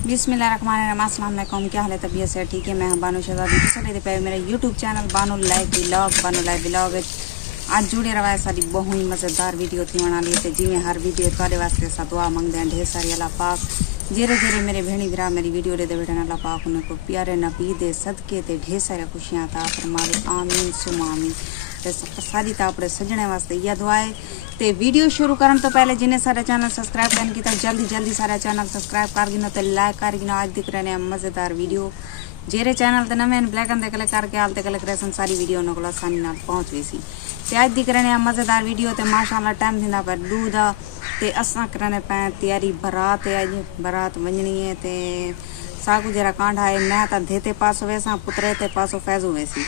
बिस्मिल्लाहिर्रहमानिर्रहीम। अस्सलाम वालेकुम। क्या हाल है? तबीयत से ठीक है? मैं हूं बानो शहजादी। पे मेरा YouTube channel Bano live vlog आज जुड़े रहा है। सारी बहुत ही मज़ेदार वीडियो थी बना ली थे। जिमें हर वीडियो थोड़े वास्ते सा दुआ मंगते हैं ढेर सारी। अल्लाह पाक जेरे जेरे मेरे भेणी भरा मेरी वीडियो दे बैठे अल्लाह पाक उनको प्यारे नबी दे सदके ते ढेर सारी खुशियां था फरमावे। आमीन सुमा आमीन। ते सारी तो अपने सजने वास्ते यह दुआ है। तो वीडियो शुरू करने तो पहले जिन्हें सारे चैनल सब्सक्राइब करने की जल्दी जल्दी सारा चैनल सब्सक्राइब कर गिनो तो लाइक कर गिनो। आज दिख रहे हैं मज़ेदार वीडियो जेरे चैनल ते नवे ब्लैक एंड क्लिक करके आलते क्लिक रेसन सारी वीडियो उन्होंने आसानी नाल पहुँच गई सी। ते आज दिख रहे हैं मज़ेदार वीडियो ते माशाअल्लाह टाइम थींदा पर दूध ते असां करने पे तैयारी बारात है। अज बारात वजनी है ते सागू जरा कांडा है। मैं तो देते पासो वैसा पुत्रे ते पासो फैजू वैसी।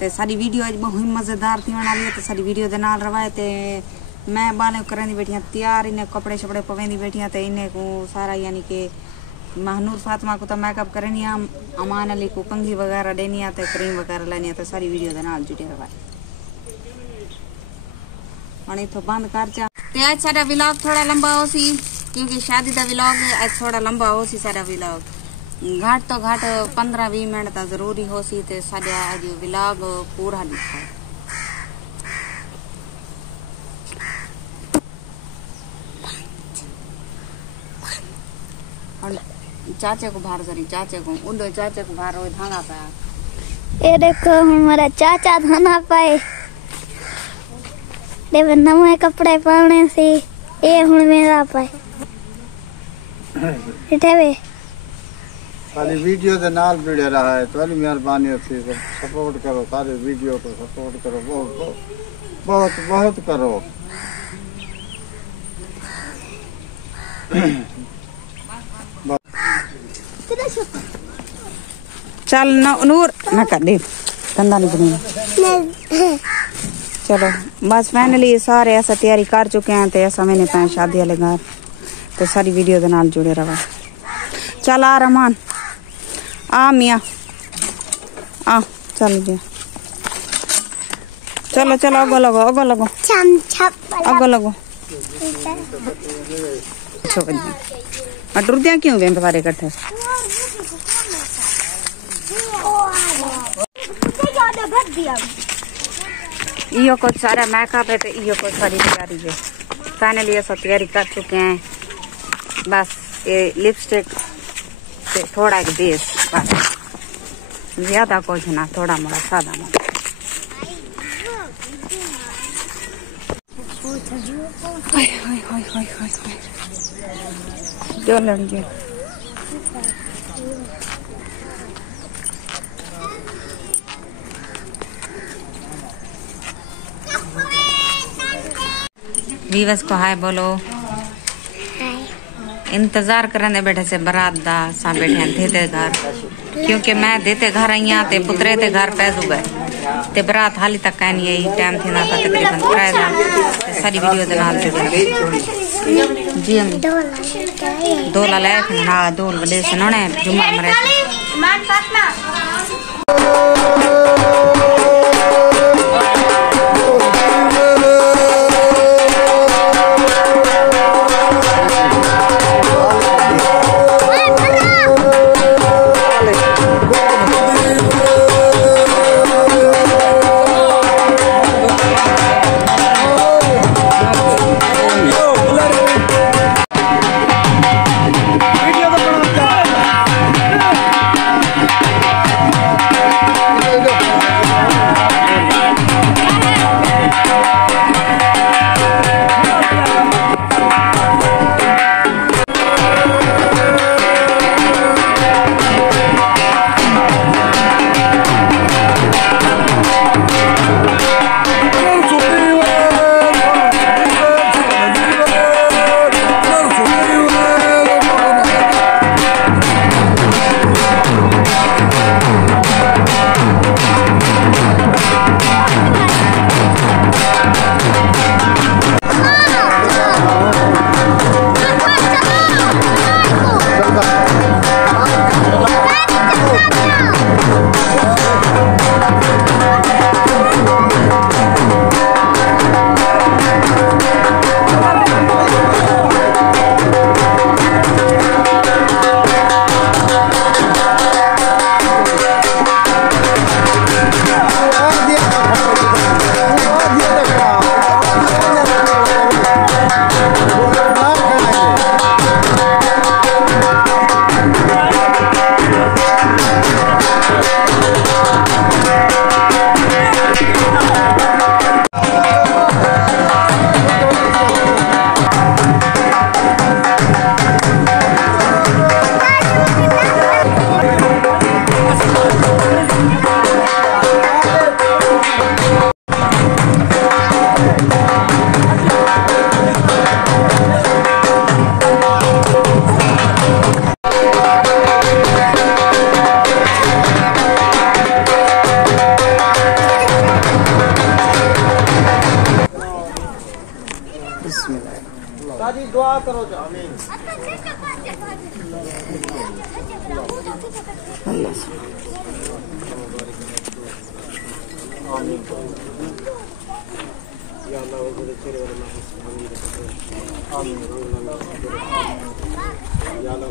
ते सारी वीडियो अज बहुत ही मज़ेदार थी बना ली। तो सारी वीडियो दे नाल रवाए ते मैं बाले करनी बैठी हाँ तैयार। इन्हें कपड़े शपड़े पवेंदी बैठी हाँ। तो इन्हें को सारा यानी कि महनूर फातिमा को तो मेकअप करनी है। अमान अली को कंघी वगैरह देनी है। तो क्रीम वगैरह लेनी है। तो सारी वीडियो दे नाल जुड़े रवाए। और इतो बंद कर चा। ते आज सारा व्लॉग थोड़ा लंबा हो सी क्योंकि शादी का व्लॉग है। आज थोड़ा लंबा हो सी सारा व्लॉग। घाट तो घाट 15-20 मिनट तो जरूरी हो सी। ते सारा आज व्लॉग पूरा लिखा है। और चाचे को बाहर करी चाचे को उड़ो चाचे को बाहर हो धाना पाया। ये देखो हमारा चाचा धाना पाए देव नवे कपड़े पाने से ये हुन मेरा पाए इठे सारी वीडियो के नाल जुड़े रहा है। तो मेहरबानी अच्छी सपोर्ट करो। सारे वीडियो को सपोर्ट करो। बहुत बहुत बहुत करो। चल नूर मैं कर दे धंधा नहीं बनेगा। चलो बस फाइनली सारे ऐसा तैयारी कर चुके हैं। तो ऐसा मैंने पाया शादी वाले घर। तो सारी वीडियो के नाल जुड़े रहा। चल आ रहमान आ मियाँ आ चल गया। चलो चलो अगो लगो अगो लगो अगो लगो। टुरदिया क्यों वे बारे कट्ठे इो कुछ सारा मेकअप है। तो इो कुछ सारी तैयारी है। फाइनली ऐसा तैयारी कर चुके हैं। बस ये लिपस्टिक से थोड़ा एक बेस बस ज्यादा कुछ ना थोड़ा मोड़ा सादा मोड़ा। जो लड़के वीवस को हाय बोलो। इंतजार करने बैठे से बारात दा सा बैठे देते घर क्योंकि मैं देते घर आई हाँ। ते पुत्रे ते घर पैसू गए ते बारात हाली तक कह नहीं आई। टाइम थी ना तकरीबन प्राय सारी वीडियो दे नाल जी हम दोला ले ना दोल वडे सनोने जुमा मरे शादी दुआ करो जा आमीन आमीन या अल्लाह वो तेरे चेहरे वाले आमीन या अल्लाह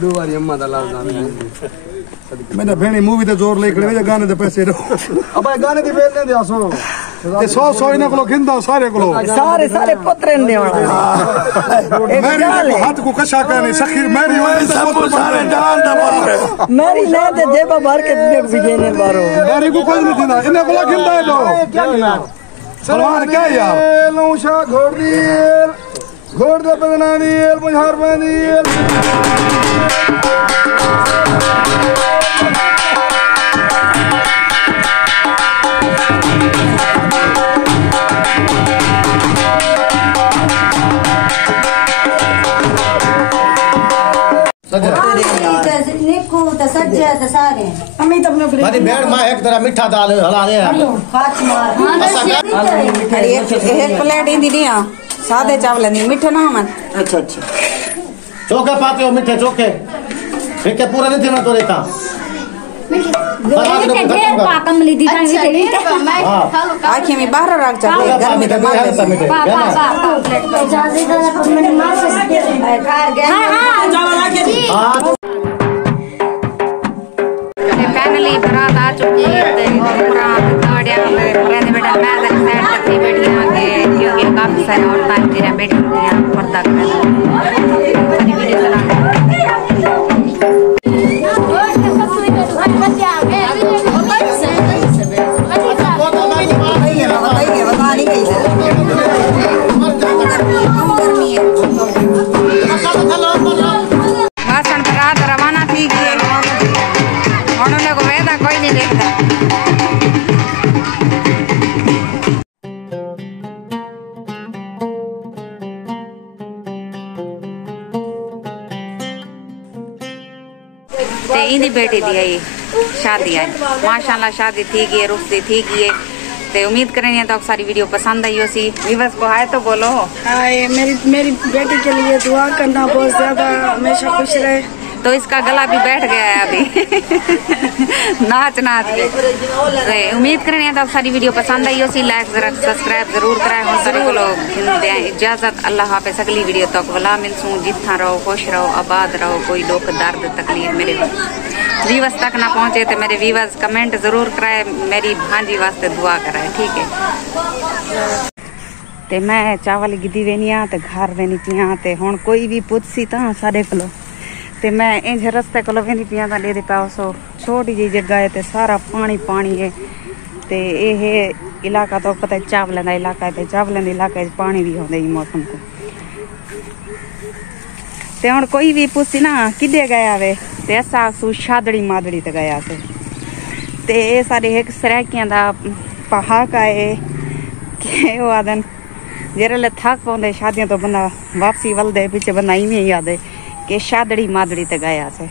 दो बार अम्मा दा लाज़ मैंने भेणी मूवी ते जोर ले खड़े गाने दे पैसे दो अब गाने दी भेल ने दिया सो ते 100 इना को खिंदा सारे को सारे पुत्रन दे मेरी हाथ को कशा करनी सखीर मेरी सब सारे डाल दा पुत्र मेरी ने ते जेबा भर के बिगेने बारो मेरी को कोई नहीं थीना इने को खिंदा दो सलमान क्या यार लौशा घोड़ दे बदनानी एल बुझार बनी भेड़ मां एक तरह मीठा दाल हला दे एक प्लेट इंदी नहीं सादे चावल दी मीठे ना मन अच्छा अच्छा चोखे पाते हो मीठे चोखे ठीक है पूरा नहीं देना तो रहता आँखें में बाहर रख जाते घर में तो मार फैमिली बारात आ चुकी है क्योंकि काफी सारे औरतें मेरा बेटी पर्दा भाषण बारात रवाना थी उन्होंने को वेदा कोई नहीं देखता इंदी बेटी दी आई शादी है माशाल्लाह शादी थी गई रुखती थी गई ते उम्मीद करेंगे तो सारी वीडियो पसंद आई हो सी व्यूअर्स को हाय तो बोलो हाय मेरी बेटी के लिए दुआ करना बहुत ज्यादा हमेशा खुश रहे तो इसका गला भी बैठ गया है अभी नाच नाच के उम्मीद करेंगे तो सारी वीडियो पसंद आई हो सी लाइक जरा सब्सक्राइब जरूर कराए हम सारे को इजाजत अल्लाह हाफिज़ अगली वीडियो तक भला मिलसूं जितना रहो खुश रहो आबाद रहो कोई दुख दर्द तकलीफ मेरे व्यूअर्स तक ना पहुंचे तो मेरे व्यूअर्स कमेंट जरूर कराए मेरी भांजी वास्ते दुआ कराए ठीक है ते मैं चावल गिदी वेनी ते घर वेनी पिया ते हुण कोई भी पुछसी ता साडे कोलो ते मैं इंज रस्ते कोलो वेनी पिया ता लेदे पाओ सो छोटी जी जगह है ते सारा पानी पानी है ते ये इलाका तो पता है चावलों का इलाका है ते चावलों के इलाके पानी भी होंदे ही मौसम को ते हुण कोई भी पुछसी ना किदे गया वे ते असा आखसू शादड़ी मादड़ी ते गया से ते ये सारे एक सराकियां दा पहाका है कि वो आदन जेरे थक पाते शादियों तो बंदा वापसी वलदे पिछे बंदा इवें याद है कि शादड़ी मादड़ी ते गया से।